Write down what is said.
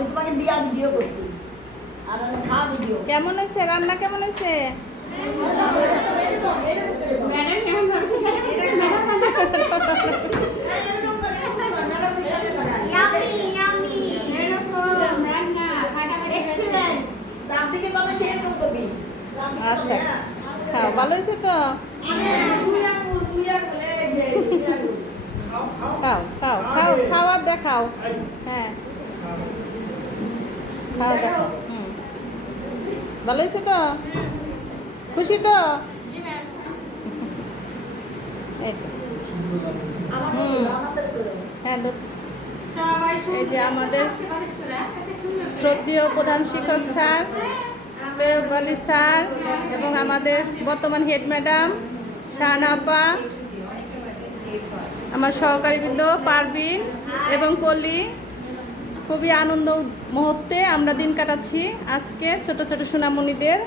আমি তোমাকে দিয়া ভিডিও করছি আর আমি খাওয়া ভিডিও। কেমন হয়েছে রান্না, কেমন হয়েছে? আচ্ছা খাও, ভালো হয়েছে তো? খাও খাও খাও, খাওয়ার দেখাও। হ্যাঁ খাওয়া দেখাও। ভালো হয়েছে তো? খুশি তো? এই তো। হ্যাঁ এই যে আমাদের শ্রদ্ধেয় প্রধান শিক্ষক স্যার তৈয়ব আলী স্যার এবং আমাদের বর্তমান হেড ম্যাডাম শাহানা আপা, আমার সহকারী বৃন্দ পারভিন এবং কলি, খুবই আনন্দ মুহূর্তে আমরা দিন কাটাচ্ছি আজকে ছোট ছোট সোনামণিদের।